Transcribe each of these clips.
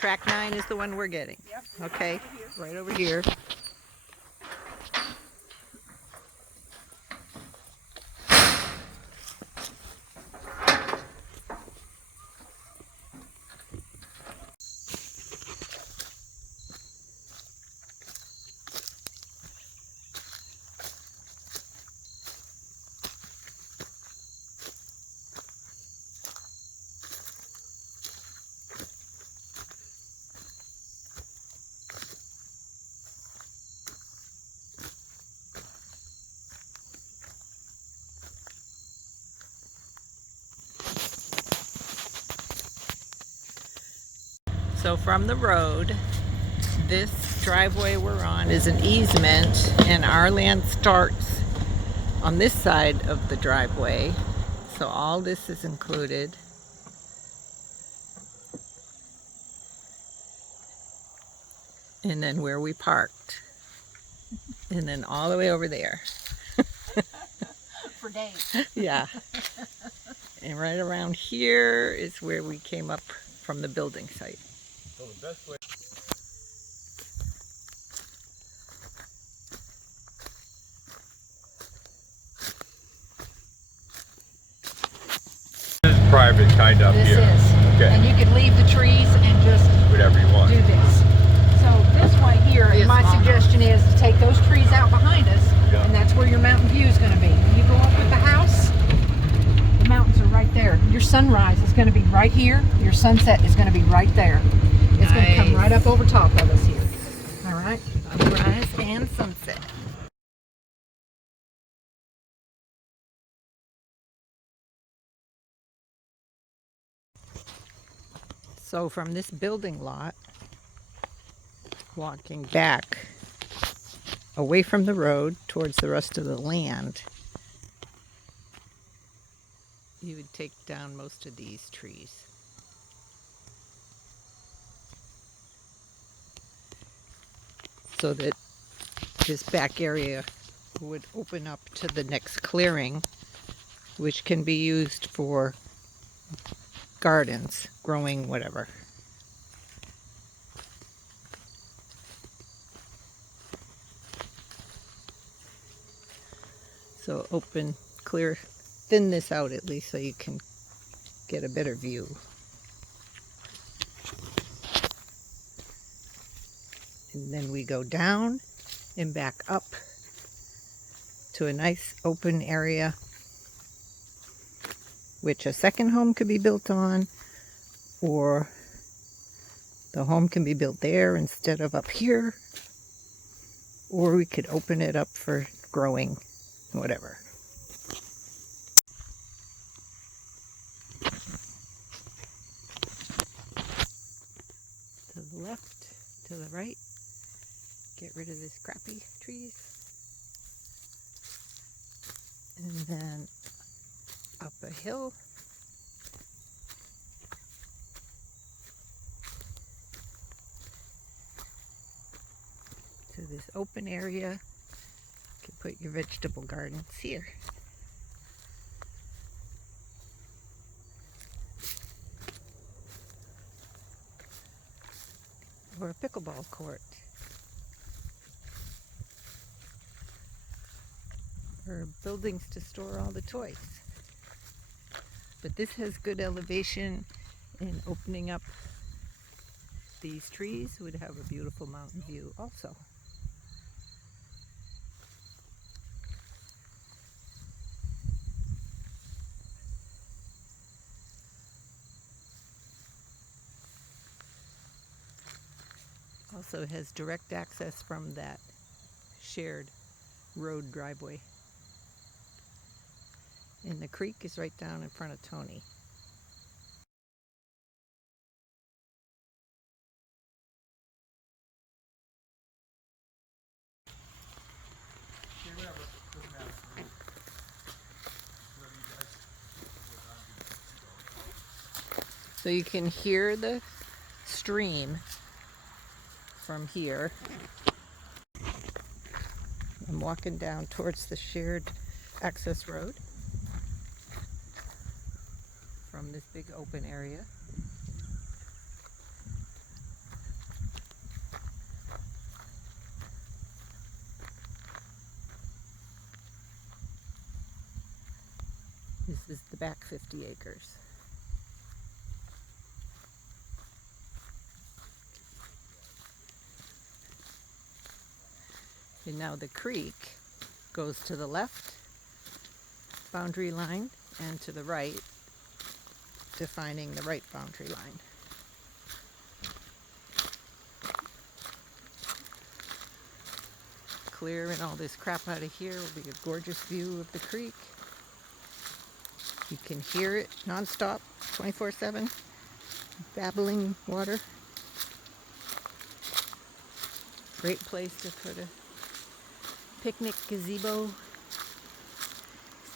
track 9 is the one we're getting. Yep. Okay, right over here. So from the road, this driveway we're on is an easement, and our land starts on this side of the driveway. So all this is included. And then where we parked. And then all the way over there. For days. Yeah. And right around here is where we came up from the building site. So the best way. This is private kind of This here. is. Okay. And you could leave the trees and just Whatever you want. do this. So this way here, and my suggestion is to take those trees out behind us, Yeah. and that's where your mountain view is going to be. When you go up with the house, the mountains are right there. Your sunrise is going to be right here. Your sunset is going to be right there. It's going to come right up over top of us here. All right? Sunrise and sunset. So from this building lot, walking back away from the road towards the rest of the land, you would take down most of these trees. So that this back area would open up to the next clearing, which can be used for gardens, growing whatever. So open, clear, thin this out at least so you can get a better view. And then we go down and back up to a nice open area which a second home could be built on, or the home can be built there instead of up here, or we could open it up for growing whatever. To the left, to the right, get rid of this crappy trees, and then up a hill to this open area. You can put your vegetable gardens here. Or a pickleball court. Or buildings to store all the toys. But this has good elevation, and opening up these trees would have a beautiful mountain view also. Also has direct access from that shared road driveway. And the creek is right down in front of Tony. So you can hear the stream from here. I'm walking down towards the shared access road from this big open area. This is the back 50 acres. And now the creek goes to the left boundary line and to the right, defining the right boundary line. Clearing all this crap out of here will be a gorgeous view of the creek. You can hear it nonstop, 24/7, babbling water. Great place to put a picnic gazebo,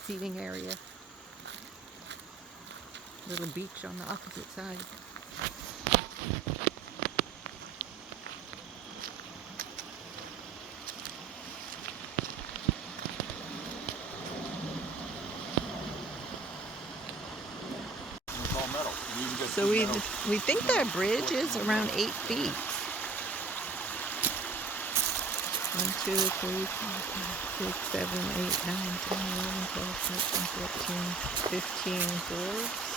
seating area. Little beach on the opposite side. It's all metal. You even get So two metal. we think that bridge is around 8 feet. 1, 2, 3, 4, 5, 6, 7, 8, 9, 10, 11, 12, 13, 14, 15 boards.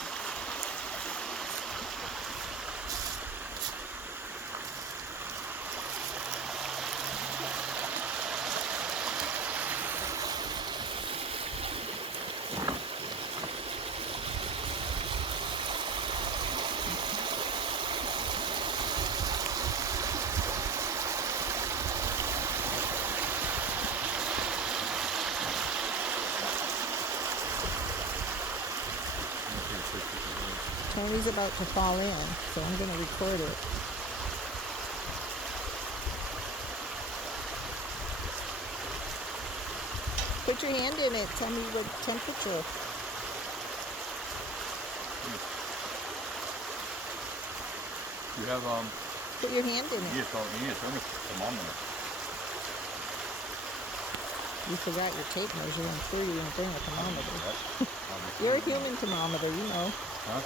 Tony's about to fall in, so I'm going to record it. Put your hand in it. Tell me what temperature. You have Put your hand in it. you need a thermometer. You forgot your tape measure. I'm sure you didn't bring a thermometer. You're a human thermometer, you know. Huh?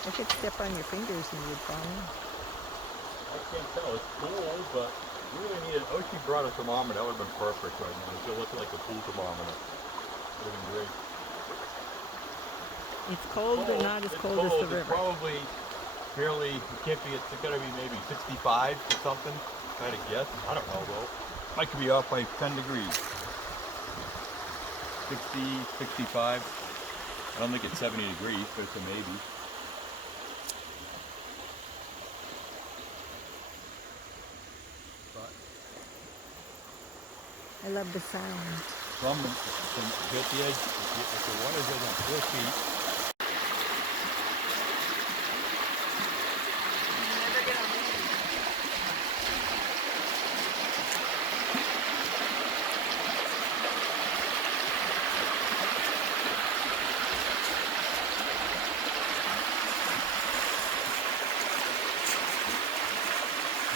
I could step on your fingers and you'd fall in. I can't tell. It's cool, but you really need it. Oh, she brought a thermometer. That would have been perfect right now. It's looking like a pool thermometer. Would have been great. It's cold, but not as cold as the It's river. probably fairly, it can't be, it's got to be maybe 65 or something. Kind of guess. I don't know though. I could be off by 10 degrees. 60, 65. I don't think it's 70 degrees, but it's a maybe. But I love the sound. from hit the edge, if the water's on 4 feet,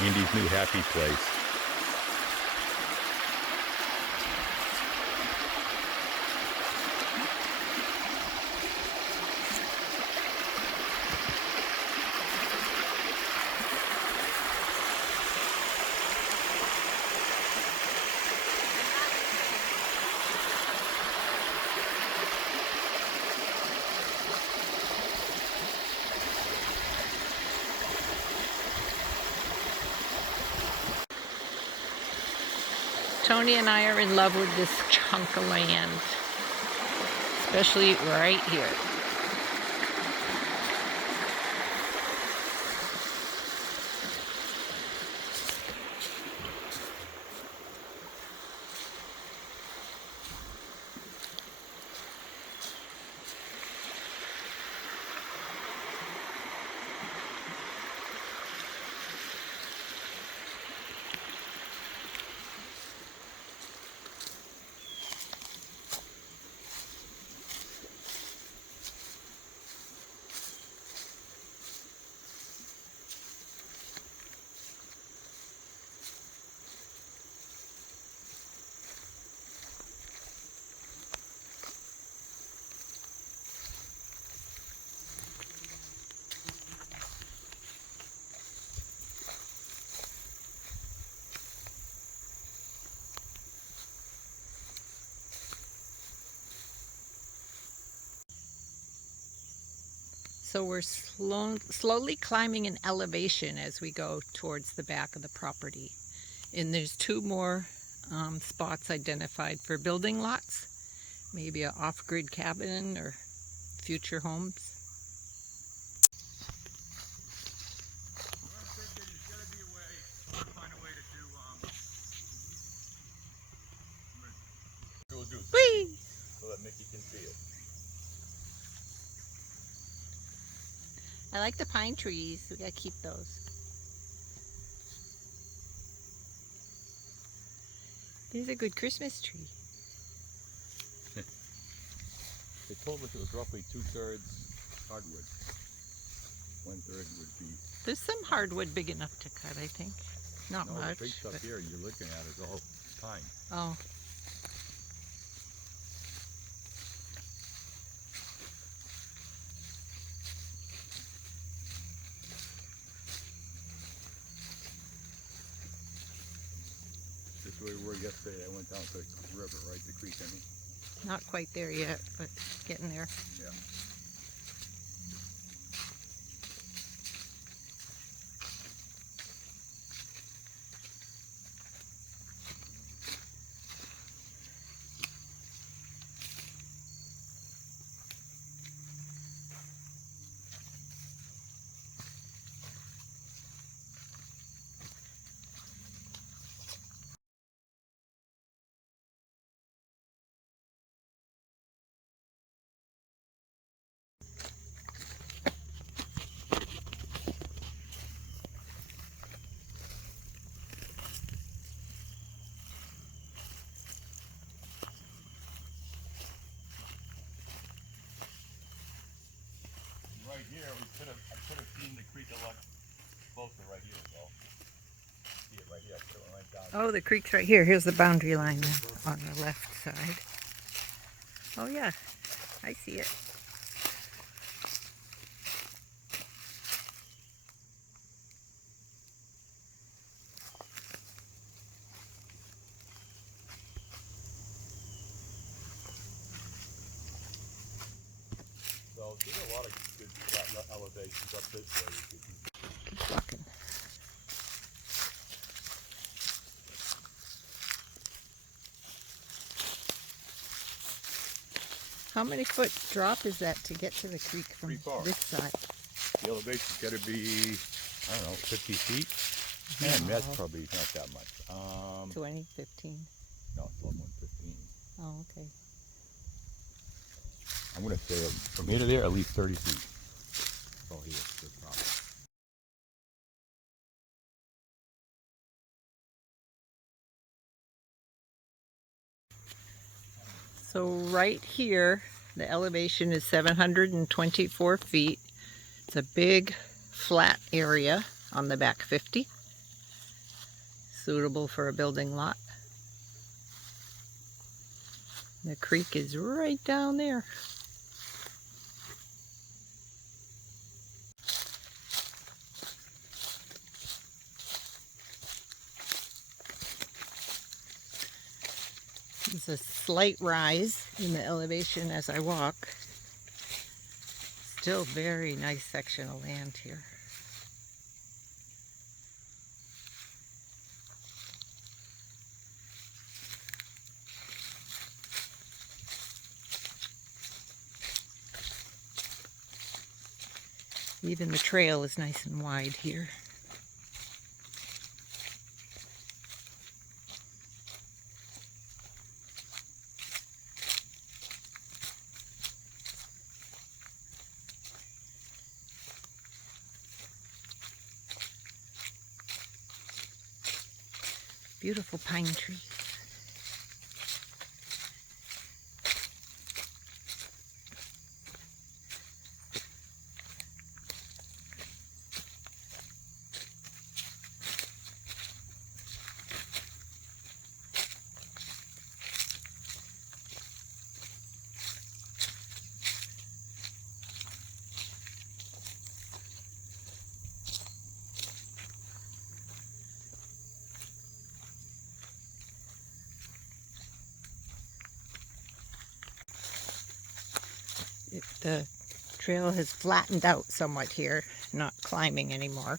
Andy's new happy place. Tony and I are in love with this chunk of land, especially right here. So we're slowly climbing an elevation as we go towards the back of the property. And there's two more spots identified for building lots. Maybe an off-grid cabin or future homes. I'm thinking there's got to be a way, find a way to do Whee! so that Mickey can see it. I like the pine trees. We gotta keep those. There's a good Christmas tree. They told us it was roughly 2/3 hardwood. 1/3 would be. There's some hardwood big enough to cut, I think. Not No, much. the big stuff But... here you're looking at is all pine. Oh. This way we were yesterday. I went down to the river, right? The creek, I mean. Not quite there yet, but getting there. Yeah. Right here, I could have seen the creek a lot closer right here, so. See it right here, I put it right down. Oh, the creek's right here. Here's the boundary line on the left side. Oh yeah, I see it. So there's a lot of good flat elevations up this way. Keep walking. How many foot drop is that to get to the creek from Pretty far. this side? The elevation's got to be, I don't know, 50 feet. Man, that's probably not that much. 20, 15. No, it's a lot more than 15. Oh, okay. I'm going to say from here to there, at least 30 feet. Oh, here, this top. So right here, the elevation is 724 feet. It's a big flat area on the back 50, suitable for a building lot. The creek is right down there. There's a slight rise in the elevation as I walk. Still very nice section of land here. Even the trail is nice and wide here. Beautiful pine trees. The Trail has flattened out somewhat here, not climbing anymore.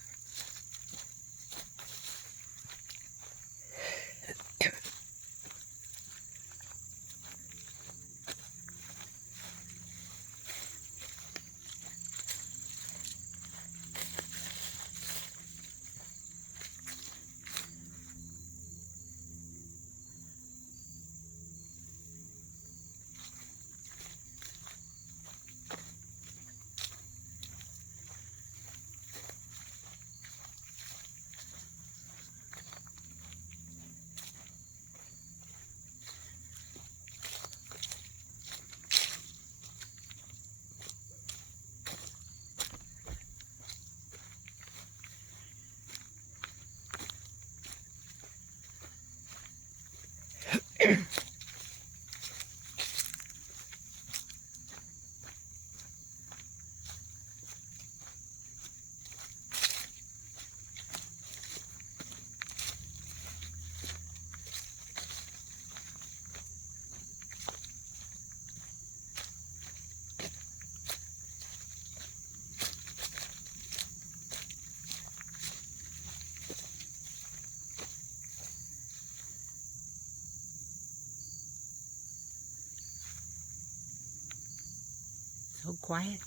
So quiet.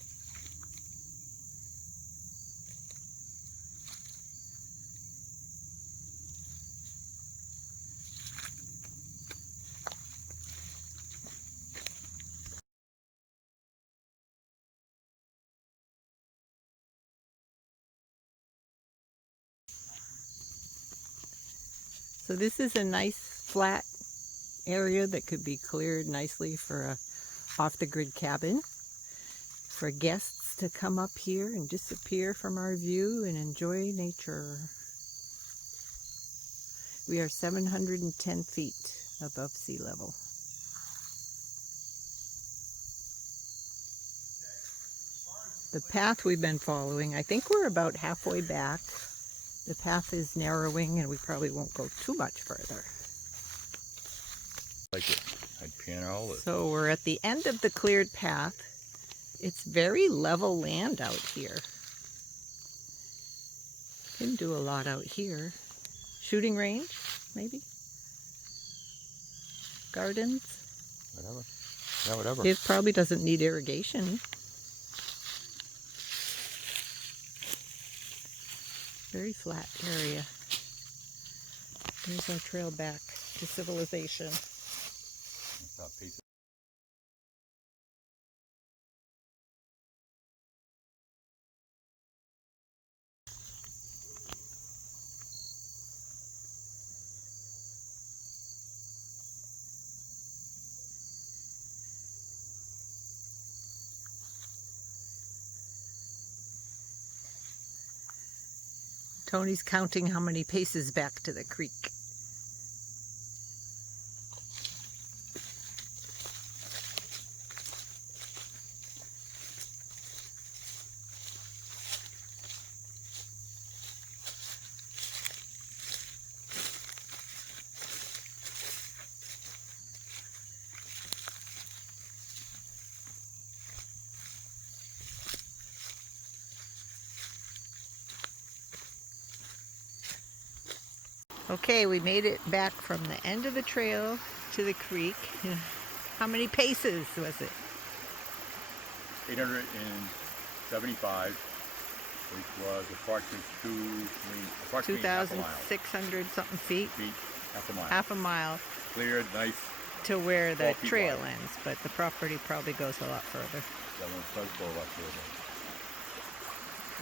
So this is a nice flat area that could be cleared nicely for a off-the-grid cabin for guests to come up here and disappear from our view and enjoy nature. We are 710 feet above sea level. The path we've been following, I think we're about halfway back. The path is narrowing and we probably won't go too much further. Like it. I'd pan all it. So we're at the end of the cleared path. It's very level land out here. Can do a lot out here. Shooting range, maybe? Gardens? Whatever. Yeah, whatever. It probably doesn't need irrigation. Very flat area. There's our trail back to civilization. It's not piece of Tony's counting how many paces back to the creek. Okay, we made it back from the end of the trail to the creek. How many paces was it? 875, which was approximately 2,600 something feet. Half a mile. Half a mile. Cleared, nice. To where the 12 feet trail wide. ends, but the property probably goes a lot further. That one does go a lot further.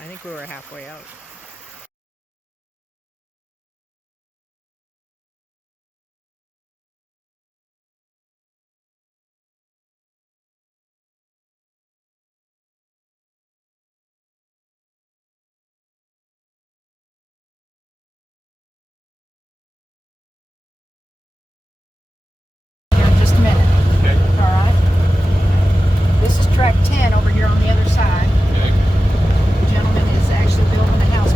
I think we were halfway out. Here in just a minute. Okay. All right. This is track 10 over here on the other side. Okay. The gentleman is actually building a house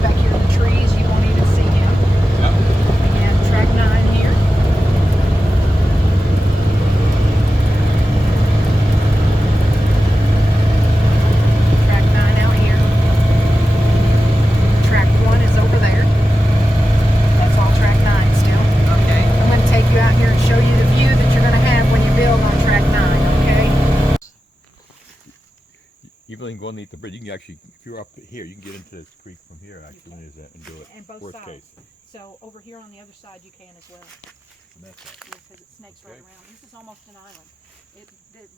people can go underneath the bridge. You can actually, if you're up here, you can get into this creek from here actually and do it. And both Worst sides. case. So over here on the other side you can as well. And that's it. Because it snakes right Okay. around. This is almost an island. It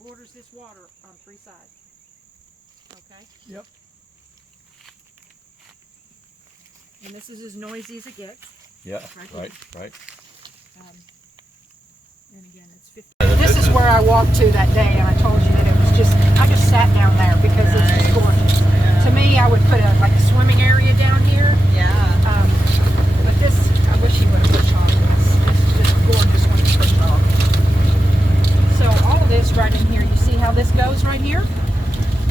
borders this water on 3 sides. Okay? Yep. And this is as noisy as it gets. Yeah. Right Right. And again, it's 50. This is where I walked to that day, and I told you that it was just, I just sat down there because it's just gorgeous. To me, I would put like a swimming area down here. Yeah. But this, I wish he would have pushed off. It's just gorgeous when it's pushed off. So all of this right in here, you see how this goes right here?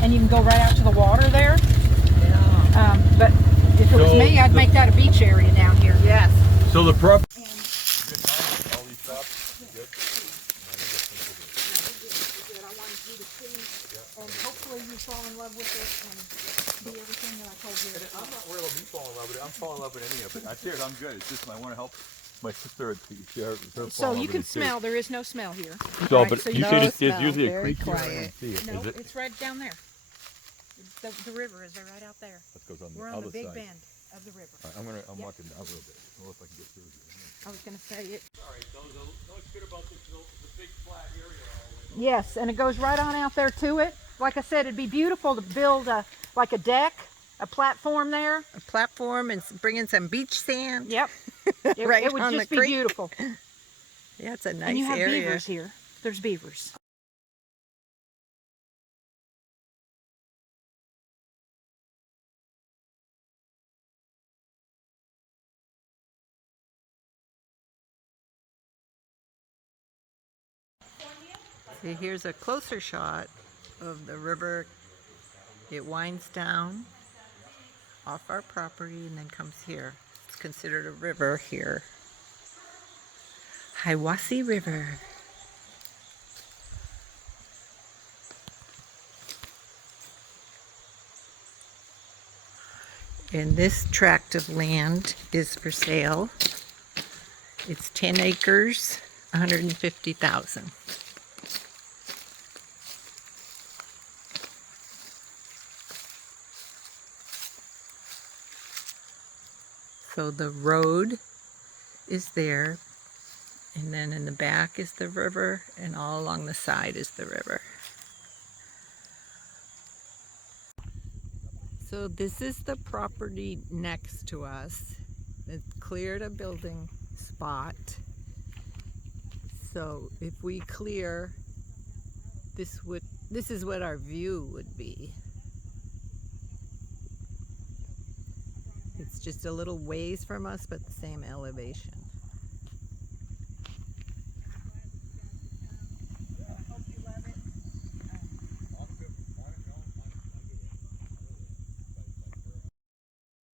And you can go right out to the water there. Yeah. But if it was So me, I'd make that a beach area down here. Yes. So the prop. And Good time. All these stops. Good. I wanted you to see, and hopefully you fall in love with it and do everything that I told you. I'm not worried about me falling in love with it. I'm falling in love with any of it. I said I'm good. It's just I want to help my sister. So you can smell. There is no smell here. So, Right, but so you you- say No there's smell, usually a very creek here. I quiet. can see it. No, Is it? it's right down there. The river is right out there. That goes on the We're on other the big side. bend of the river. All right, I'm walking down a little bit. I'll if I can get through here. I was going to say it. All right, so what's good about this the big flat area all Yes, and it goes right on out there to it. Like I said, it'd be beautiful to build like a deck, a platform there. A platform and bring in some beach sand. Yep. It, Right it would on the just be creek. beautiful. Yeah, it's a nice And you have area. beavers here. There's beavers. See, here's a closer shot of the river. It winds down off our property and then comes here. It's considered a river here. Hiwassee River. And this tract of land is for sale. It's 10 acres, 150,000. So the road is there, and then in the back is the river, and all along the side is the river. So this is the property next to us. It's cleared a building spot. So if we clear, this is what our view would be. It's just a little ways from us, but the same elevation.